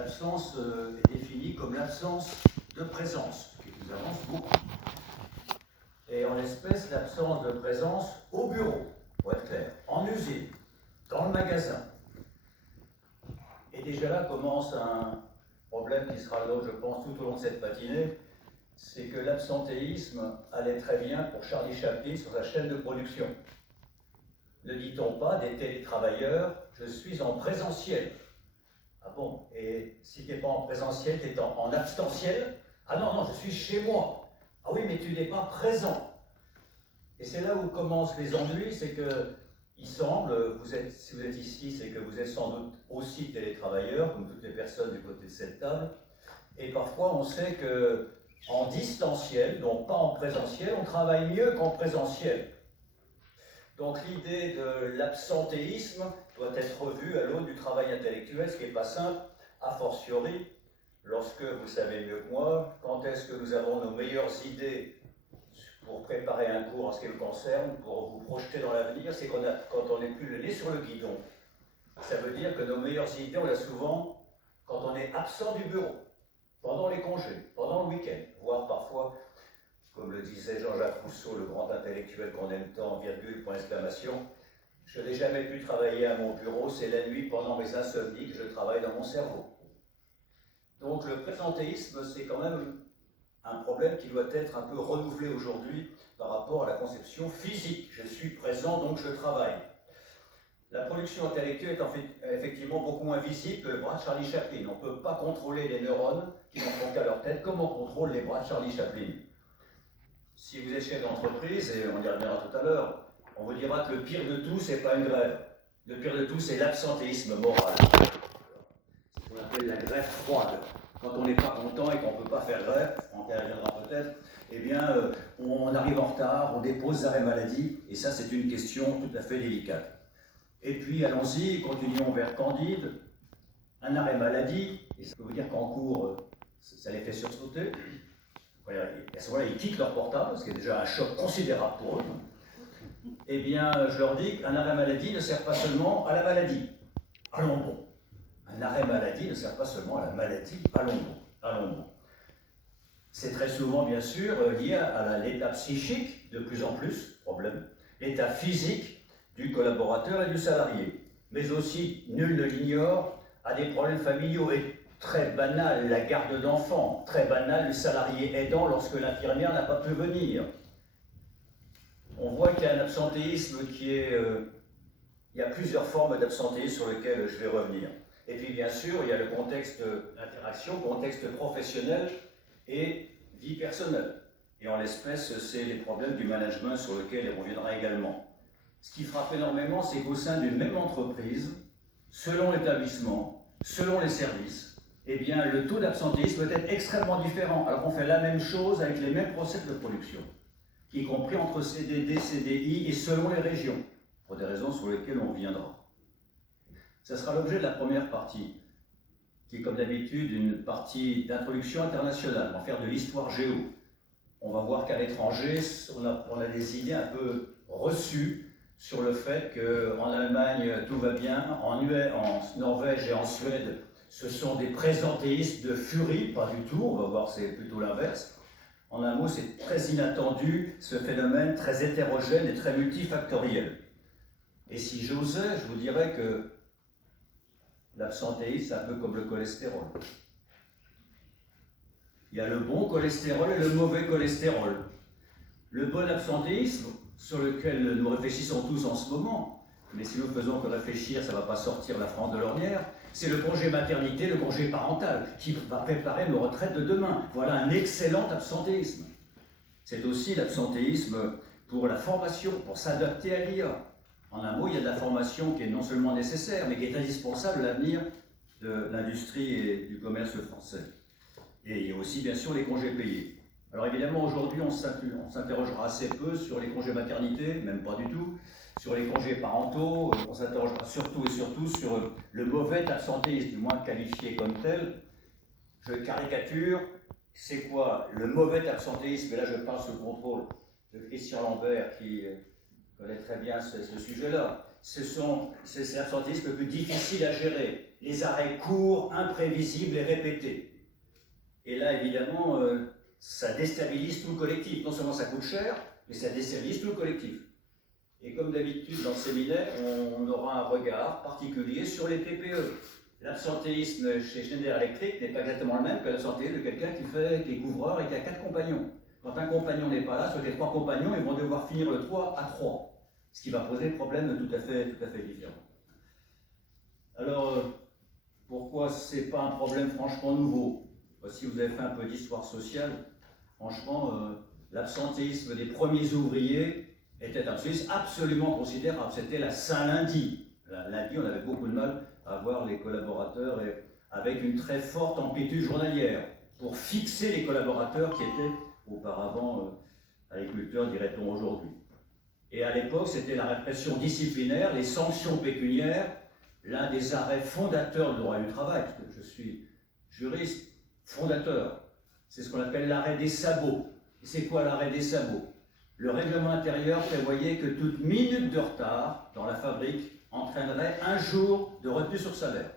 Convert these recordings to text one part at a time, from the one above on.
l'absence est définie comme l'absence de présence, qui nous avance beaucoup. Et en l'espèce, l'absence de présence au bureau, pour être clair, en usine, dans le magasin. Et déjà là commence un problème qui sera l'autre, je pense, tout au long de cette matinée, c'est que l'absentéisme allait très bien pour Charlie Chaplin sur sa chaîne de production. Ne dit-on pas des télétravailleurs, je suis en présentiel? Ah bon, et si tu n'es pas en présentiel, tu es en abstentiel? Ah non, non, je suis chez moi. Ah oui, mais tu n'es pas présent. Et c'est là où commencent les ennuis, c'est que il semble, si vous êtes ici, c'est que vous êtes sans doute aussi télétravailleur, comme toutes les personnes du côté de cette table. Et parfois, on sait qu'en distanciel, donc pas en présentiel, on travaille mieux qu'en présentiel. Donc l'idée de l'absentéisme doit être revue à l'aune du travail intellectuel, ce qui n'est pas simple, a fortiori, lorsque, vous savez mieux que moi, quand est-ce que nous avons nos meilleures idées pour préparer un cours en ce qui le concerne, pour vous projeter dans l'avenir, c'est quand on n'est plus le nez sur le guidon. Ça veut dire que nos meilleures idées, on l'a souvent quand on est absent du bureau, pendant les congés, pendant le week-end, voire parfois, comme le disait Jean-Jacques Rousseau, le grand intellectuel qu'on aime tant, virgule, point d'exclamation, je n'ai jamais pu travailler à mon bureau, c'est la nuit pendant mes insomnies que je travaille dans mon cerveau. Donc le présentéisme, c'est quand même un problème qui doit être un peu renouvelé aujourd'hui par rapport à la conception physique. Je suis présent, donc je travaille. La production intellectuelle est en fait, effectivement beaucoup moins visible que le bras de Charlie Chaplin. On ne peut pas contrôler les neurones qui n'en font qu'à leur tête, comme on contrôle les bras de Charlie Chaplin. Si vous êtes chef d'entreprise, et on y reviendra tout à l'heure, on vous dira que le pire de tout, c'est pas une grève. Le pire de tout, c'est l'absentéisme moral. C'est ce qu'on appelle la grève froide. Quand on n'est pas content et qu'on ne peut pas faire grève, on y reviendra peut-être, eh bien, on arrive en retard, on dépose arrêt maladie, et ça, c'est une question tout à fait délicate. Et puis, allons-y, continuons vers Candide. Un arrêt maladie, et ça peut vous dire qu'en cours, ça les fait sursauter. À ce moment-là, ils quittent leur portable, ce qui est déjà un choc considérable pour eux. Eh bien, je leur dis qu'un arrêt maladie ne sert pas seulement à la maladie. Allons bon. Un arrêt maladie ne sert pas seulement à la maladie. Allons bon. Allons bon. C'est très souvent, bien sûr, lié à l'état psychique, de plus en plus, problème, l'état physique du collaborateur et du salarié. Mais aussi, nul ne l'ignore, à des problèmes familiaux et très banal, la garde d'enfants, très banal, le salarié aidant lorsque l'infirmière n'a pas pu venir. On voit qu'il y a un absentéisme qui est... il y a plusieurs formes d'absentéisme sur lesquelles je vais revenir. Et puis bien sûr, il y a le contexte d'interaction, contexte professionnel et vie personnelle. Et en l'espèce, c'est les problèmes du management sur lesquels on reviendra également. Ce qui frappe énormément, c'est qu'au sein d'une même entreprise, selon l'établissement, selon les services, eh bien, le taux d'absentéisme peut être extrêmement différent, alors qu'on fait la même chose avec les mêmes process de production, y compris entre CDD, CDI et selon les régions, pour des raisons sur lesquelles on reviendra. Ce sera l'objet de la première partie, qui est comme d'habitude une partie d'introduction internationale. On va faire de l'histoire géo. On va voir qu'à l'étranger, on a des idées un peu reçues sur le fait qu'en Allemagne, tout va bien, en Norvège et en Suède, ce sont des présentéistes de furie, pas du tout, on va voir c'est plutôt l'inverse. En un mot, c'est très inattendu, ce phénomène très hétérogène et très multifactoriel. Et si j'osais, je vous dirais que l'absentéisme, c'est un peu comme le cholestérol. Il y a le bon cholestérol et le mauvais cholestérol. Le bon absentéisme, sur lequel nous réfléchissons tous en ce moment, mais si nous faisons que réfléchir, ça ne va pas sortir la France de l'ornière, c'est le congé maternité, le congé parental, qui va préparer nos retraites de demain. Voilà un excellent absentéisme. C'est aussi l'absentéisme pour la formation, pour s'adapter à l'IA. En un mot, il y a de la formation qui est non seulement nécessaire, mais qui est indispensable à l'avenir de l'industrie et du commerce français. Et il y a aussi, bien sûr, les congés payés. Alors évidemment, aujourd'hui, on s'interrogera assez peu sur les congés maternité, même pas du tout, sur les congés parentaux, on s'interrogera surtout et surtout sur le mauvais absentéisme, du moins qualifié comme tel. Je caricature, c'est quoi le mauvais absentéisme? Et là, je parle sous le contrôle de Christian Lambert, qui connaît très bien ce sujet-là. c'est l'absentéisme le plus difficile à gérer. Les arrêts courts, imprévisibles et répétés. Et là, évidemment, ça déstabilise tout le collectif. Non seulement ça coûte cher, mais ça déstabilise tout le collectif. Et comme d'habitude, dans le séminaire, on aura un regard particulier sur les TPE. L'absentéisme chez Schneider Electric n'est pas exactement le même que l'absentéisme de quelqu'un qui est couvreur et qui a 4 compagnons. Quand un compagnon n'est pas là, sur les 3 compagnons, ils vont devoir finir le 3 à 3, ce qui va poser des problèmes tout à fait différents. Alors, pourquoi ce n'est pas un problème franchement nouveau? Si vous avez fait un peu d'histoire sociale, franchement, l'absentéisme des premiers ouvriers était un absentéisme absolument considérable. C'était la Saint-Lundi. Lundi, on avait beaucoup de mal à voir les collaborateurs et avec une très forte amplitude journalière pour fixer les collaborateurs qui étaient auparavant agriculteurs, dirait-on aujourd'hui. Et à l'époque, c'était la répression disciplinaire, les sanctions pécuniaires, l'un des arrêts fondateurs du droit du travail, parce que je suis juriste fondateur. C'est ce qu'on appelle l'arrêt des sabots. Et c'est quoi l'arrêt des sabots? Le règlement intérieur prévoyait que toute minute de retard dans la fabrique entraînerait un jour de retenue sur salaire.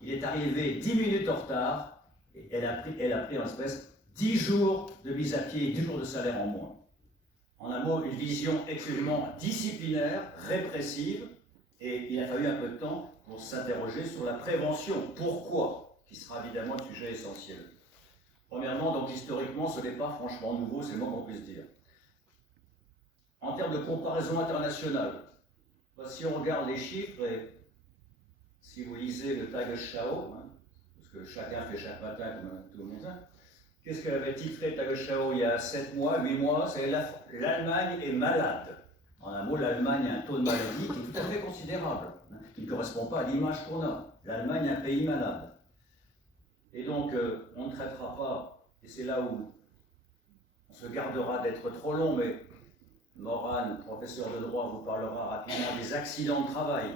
Il est arrivé 10 minutes en retard, et elle a pris en espèce 10 jours de mise à pied et 10 jours de salaire en moins. En un mot, une vision exclusivement disciplinaire, répressive, et il a fallu un peu de temps pour s'interroger sur la prévention. Pourquoi? Qui sera évidemment un sujet essentiel. Premièrement, donc historiquement, ce n'est pas franchement nouveau, c'est le moins qu'on puisse dire. En termes de comparaison internationale, si on regarde les chiffres, et si vous lisez le Tagesschau, parce que chacun fait chaque matin comme tout le monde, qu'est-ce qu'elle avait titré Tagesschau il y a 7 mois, 8 mois? C'est l'Allemagne est malade. En un mot, l'Allemagne a un taux de maladie qui est tout à fait considérable, qui ne correspond pas à l'image qu'on a. L'Allemagne est un pays malade. Et donc, on ne traitera pas, et c'est là où on se gardera d'être trop long, mais Morane, professeur de droit, vous parlera rapidement des accidents de travail.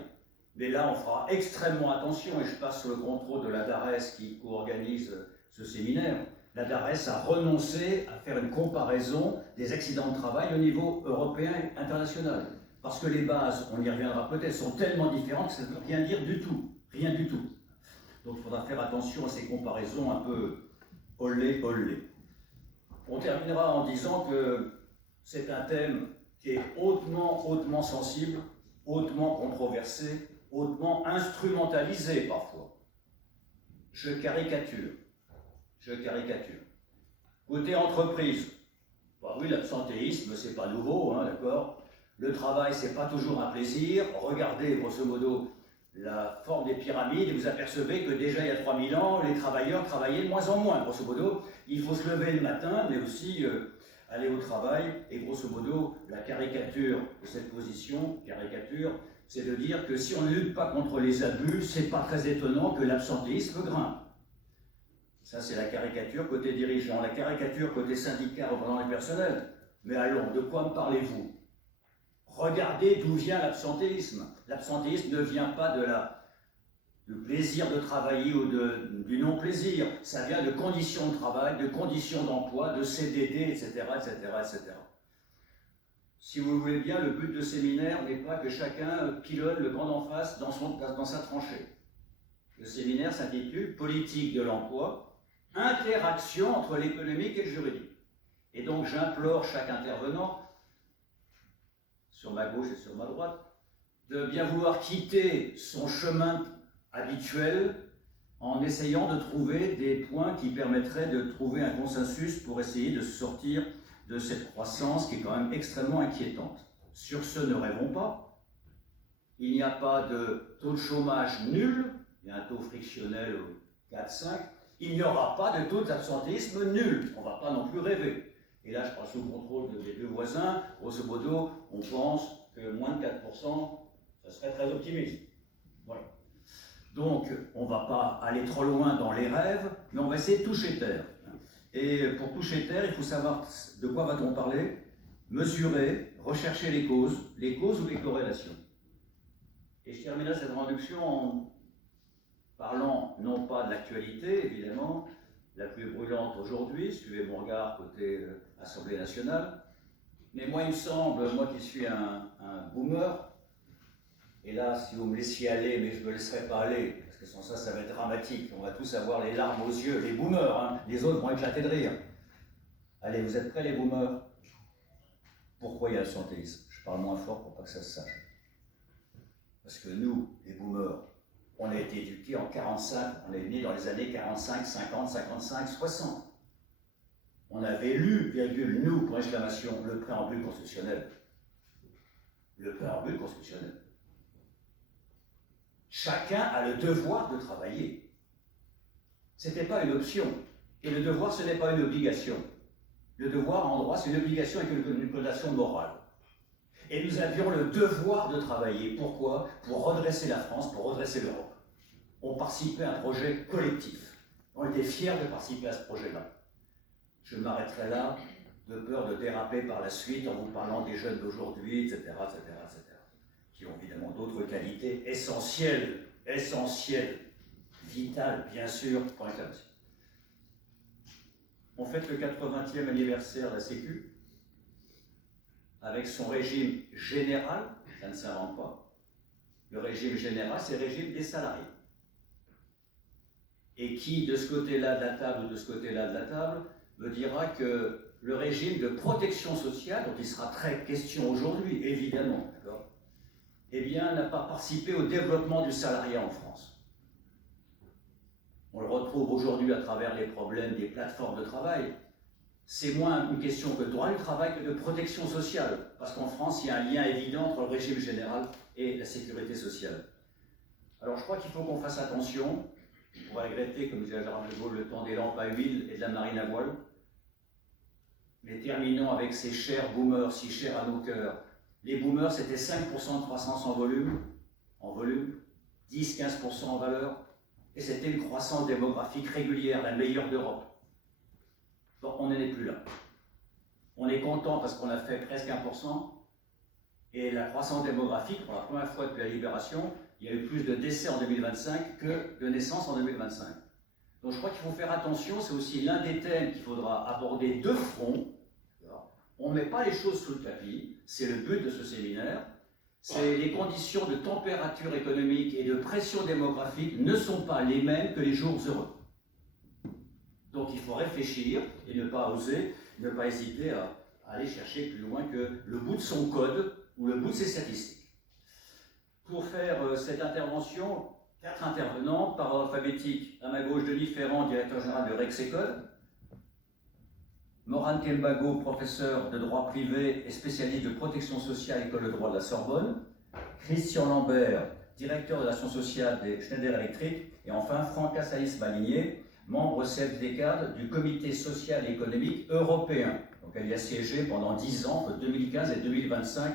Mais là, on fera extrêmement attention, et je passe sur le contrôle de la DARES qui co-organise ce séminaire. La DARES a renoncé à faire une comparaison des accidents de travail au niveau européen et international. Parce que les bases, on y reviendra peut-être, sont tellement différentes que ça ne veut rien dire du tout. Rien du tout. Donc il faudra faire attention à ces comparaisons un peu olé. On terminera en disant que c'est un thème qui est hautement sensible, hautement controversé, hautement instrumentalisé parfois. Je caricature. Côté entreprise, bah oui, l'absentéisme, c'est pas nouveau, d'accord. Le travail, c'est pas toujours un plaisir. Regardez, grosso modo, la forme des pyramides, et vous apercevez que déjà il y a 3000 ans, les travailleurs travaillaient de moins en moins. Grosso modo, il faut se lever le matin, mais aussi aller au travail. Et grosso modo, la caricature de cette position, c'est de dire que si on ne lutte pas contre les abus, c'est pas très étonnant que l'absentéisme grimpe. Ça, c'est la caricature côté dirigeant. La caricature côté syndicat représentant les personnels. Mais allons, de quoi me parlez-vous? Regardez d'où vient l'absentéisme. L'absentéisme ne vient pas du plaisir de travailler ou du non-plaisir. Ça vient de conditions de travail, de conditions d'emploi, de CDD, etc., etc. Si vous le voulez bien, le but de ce séminaire n'est pas que chacun pilonne le camp d'en face dans sa tranchée. Le séminaire s'intitule « Politique de l'emploi, interaction entre l'économique et le juridique ». Et donc j'implore chaque intervenant, sur ma gauche et sur ma droite, de bien vouloir quitter son chemin habituel en essayant de trouver des points qui permettraient de trouver un consensus pour essayer de sortir de cette croissance qui est quand même extrêmement inquiétante. Sur ce, ne rêvons pas. Il n'y a pas de taux de chômage nul, il y a un taux frictionnel 4-5, il n'y aura pas de taux d'absentéisme nul, on ne va pas non plus rêver. Et là, je parle sous le contrôle des deux voisins, grosso modo, on pense que moins de 4%, ça serait très optimiste. Voilà. Donc, on ne va pas aller trop loin dans les rêves, mais on va essayer de toucher terre. Et pour toucher terre, il faut savoir de quoi va-t-on parler, mesurer, rechercher les causes ou les corrélations. Et je terminerai cette introduction en parlant non pas de l'actualité, évidemment, la plus brûlante aujourd'hui, suivez mon regard côté Assemblée nationale, mais moi il me semble, moi qui suis un boomer, Et là, si vous me laissiez aller, mais je ne me laisserai pas aller, parce que sans ça, ça va être dramatique. On va tous avoir les larmes aux yeux, les boomers, hein. Les autres vont éclater de rire. Allez, vous êtes prêts, les boomers? Pourquoi il y a l'absentéisme? Je parle moins fort pour pas que ça se sache. Parce que nous, les boomers, on a été éduqués en 45, on est nés dans les années 45, 50, 55, 60. On avait lu, virgule, nous, pour exclamation, le préambule constitutionnel. Le préambule constitutionnel. Chacun a le devoir de travailler. Ce n'était pas une option. Et le devoir, ce n'est pas une obligation. Le devoir en droit, c'est une obligation avec une connotation morale. Et nous avions le devoir de travailler. Pourquoi? Pour redresser la France, pour redresser l'Europe. On participait à un projet collectif. On était fiers de participer à ce projet-là. Je m'arrêterai là, de peur de déraper par la suite en vous parlant des jeunes d'aujourd'hui, etc., etc., etc., qui ont évidemment d'autres qualités essentielles, vitales, bien sûr, pour l'inclamation. On fête le 80e anniversaire de la Sécu, avec son régime général, ça ne s'invente pas. Le régime général, c'est le régime des salariés. Et qui, de ce côté-là de la table ou de ce côté-là de la table, me dira que le régime de protection sociale, dont il sera très question aujourd'hui, évidemment, eh bien, n'a pas participé au développement du salariat en France. On le retrouve aujourd'hui à travers les problèmes des plateformes de travail. C'est moins une question que de droit du travail que de protection sociale, parce qu'en France, il y a un lien évident entre le régime général et la sécurité sociale. Alors, je crois qu'il faut qu'on fasse attention. On va regretter, comme disait Gérard de Gaulle, le temps des lampes à huile et de la marine à voile. Mais terminons avec ces chers boomers, si chers à nos cœurs. Les boomers, c'était 5% de croissance en volume, 10-15% en valeur, et c'était une croissance démographique régulière, la meilleure d'Europe. Donc on n'en est plus là. On est content parce qu'on a fait presque 1%, et la croissance démographique, pour la première fois depuis la libération, il y a eu plus de décès en 2025 que de naissances en 2025. Donc je crois qu'il faut faire attention, c'est aussi l'un des thèmes qu'il faudra aborder de front. On ne met pas les choses sous le tapis, c'est le but de ce séminaire. C'est les conditions de température économique et de pression démographique ne sont pas les mêmes que les jours heureux. Donc il faut réfléchir et ne pas oser, ne pas hésiter à aller chercher plus loin que le bout de son code ou le bout de ses statistiques. Pour faire cette intervention, 4 intervenants par ordre alphabétique. À ma gauche, Denis Ferrand, directeur général de Rexecode. Morane Kembago, professeur de droit privé et spécialiste de protection sociale, école de droit de la Sorbonne. Christian Lambert, directeur de l'action sociale des Schneider Electric. Et enfin, Franck Cassaïs-Malinier, membre CFDCAD du Comité social et économique européen. Donc elle y a siégé pendant 10 ans, entre 2015 et 2025.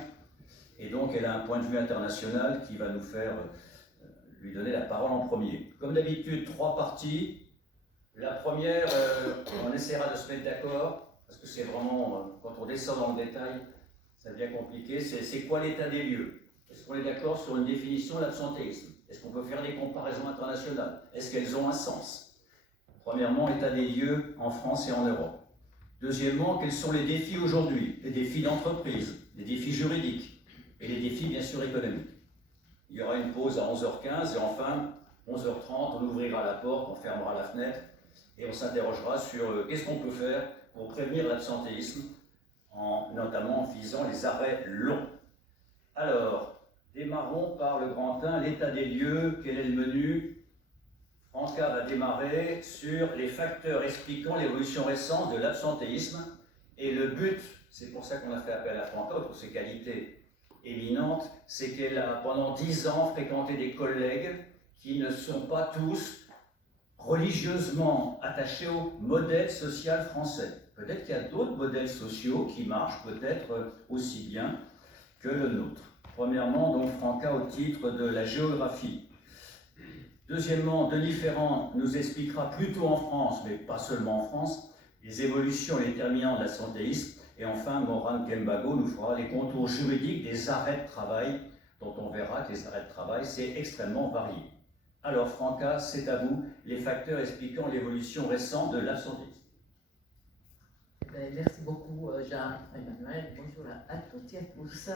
Et donc elle a un point de vue international qui va nous faire lui donner la parole en premier. Comme d'habitude, 3 parties. La première, on essaiera de se mettre d'accord, parce que c'est vraiment, quand on descend dans le détail, ça devient compliqué. C'est quoi l'état des lieux? Est-ce qu'on est d'accord sur une définition de l'absentéisme? Est-ce qu'on peut faire des comparaisons internationales? Est-ce qu'elles ont un sens? Premièrement, état des lieux en France et en Europe. Deuxièmement, quels sont les défis aujourd'hui? Les défis d'entreprise, les défis juridiques et les défis bien sûr économiques. Il y aura une pause à 11h15 et enfin, 11h30, on ouvrira la porte, on fermera la fenêtre et on s'interrogera sur qu'est-ce qu'on peut faire pour prévenir l'absentéisme, notamment en visant les arrêts longs. Alors, démarrons par le grand 1, l'état des lieux, quel est le menu? Franca va démarrer sur les facteurs expliquant l'évolution récente de l'absentéisme et le but, c'est pour ça qu'on a fait appel à Franca, pour ses qualités éminentes, c'est qu'elle a pendant 10 ans fréquenté des collègues qui ne sont pas tous religieusement attachés au modèle social français. Peut-être qu'il y a d'autres modèles sociaux qui marchent peut-être aussi bien que le nôtre. Premièrement, donc Franca au titre de la géographie. Deuxièmement, Denis Ferrand nous expliquera plutôt en France, mais pas seulement en France, les évolutions et les déterminants de l'absentéisme. Et enfin, Morane Kembago nous fera les contours juridiques des arrêts de travail, dont on verra que les arrêts de travail, c'est extrêmement varié. Alors, Franca, c'est à vous, les facteurs expliquant l'évolution récente de l'absentéisme. Merci beaucoup, Jean-Emmanuel. Bonjour à toutes et à tous.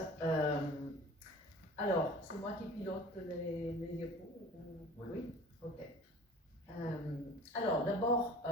Alors, c'est moi qui pilote les diapos? Oui. Oui. Ok. Alors, d'abord,